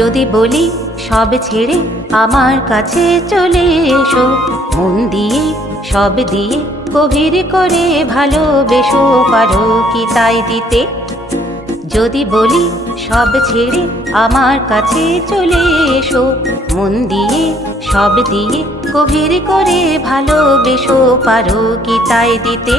যদি বলি সব ছেড়ে আমার কাছে চলে এসো, মন দিয়ে সব দিয়ে গভীর করে ভালোবেসো, পারো কি তাই দিতে? যদি বলি সব ছেড়ে আমার কাছে চলে এসো, মন দিয়ে সব দিয়ে গভীর করে ভালোবেসো, পারো কি তাই দিতে?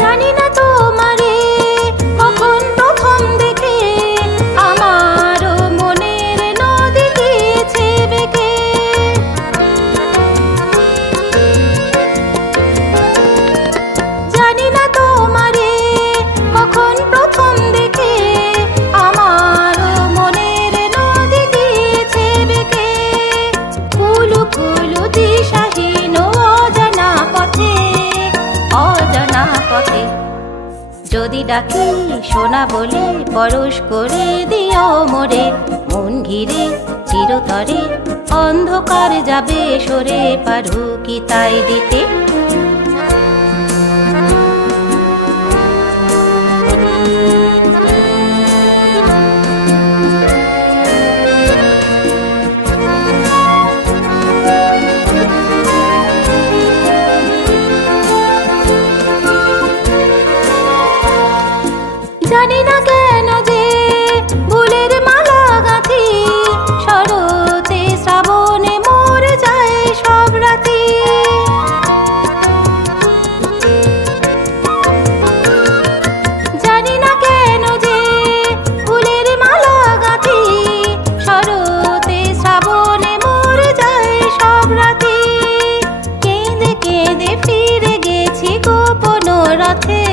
জানি না তোমারে কখন প্রথম দেখে আমারও মনের নদী গিয়েছে বেঁকে। জানি না তোমারে কখন প্রথম দেখে আমারও মনের নদী গিয়েছে বেঁকে। কুলু কুলু দিশাহীন অজানা পথে, অজানা পথে যদি ডাকি সোনা বলে পরশ করে দিও মোরে, মন ঘিরে চিরতরে অন্ধকার যাবে সরে, পারো কি তাই দিতে? জানি না কেন যে ফুলের মালা গাঁথি, শরতে শ্রাবণে মরে যায় সব রাতি। জানি না কেন যে ফুলের মালা গাঁথি, শরতে শ্রাবণে মরে যায় সব রাতি। কেঁদে কেঁদে ফিরে গেছি গোপন রথে,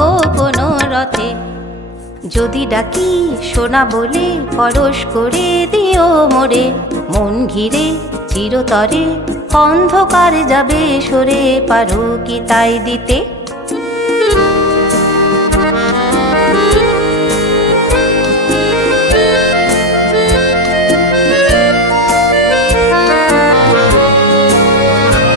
গোপন রথে যদি ডাকি সোনা বলে পরশ করে দিও মোরে, মন ঘিরে চিরতরে অন্ধকার যাবে সরে, পারো কি তাই দিতে?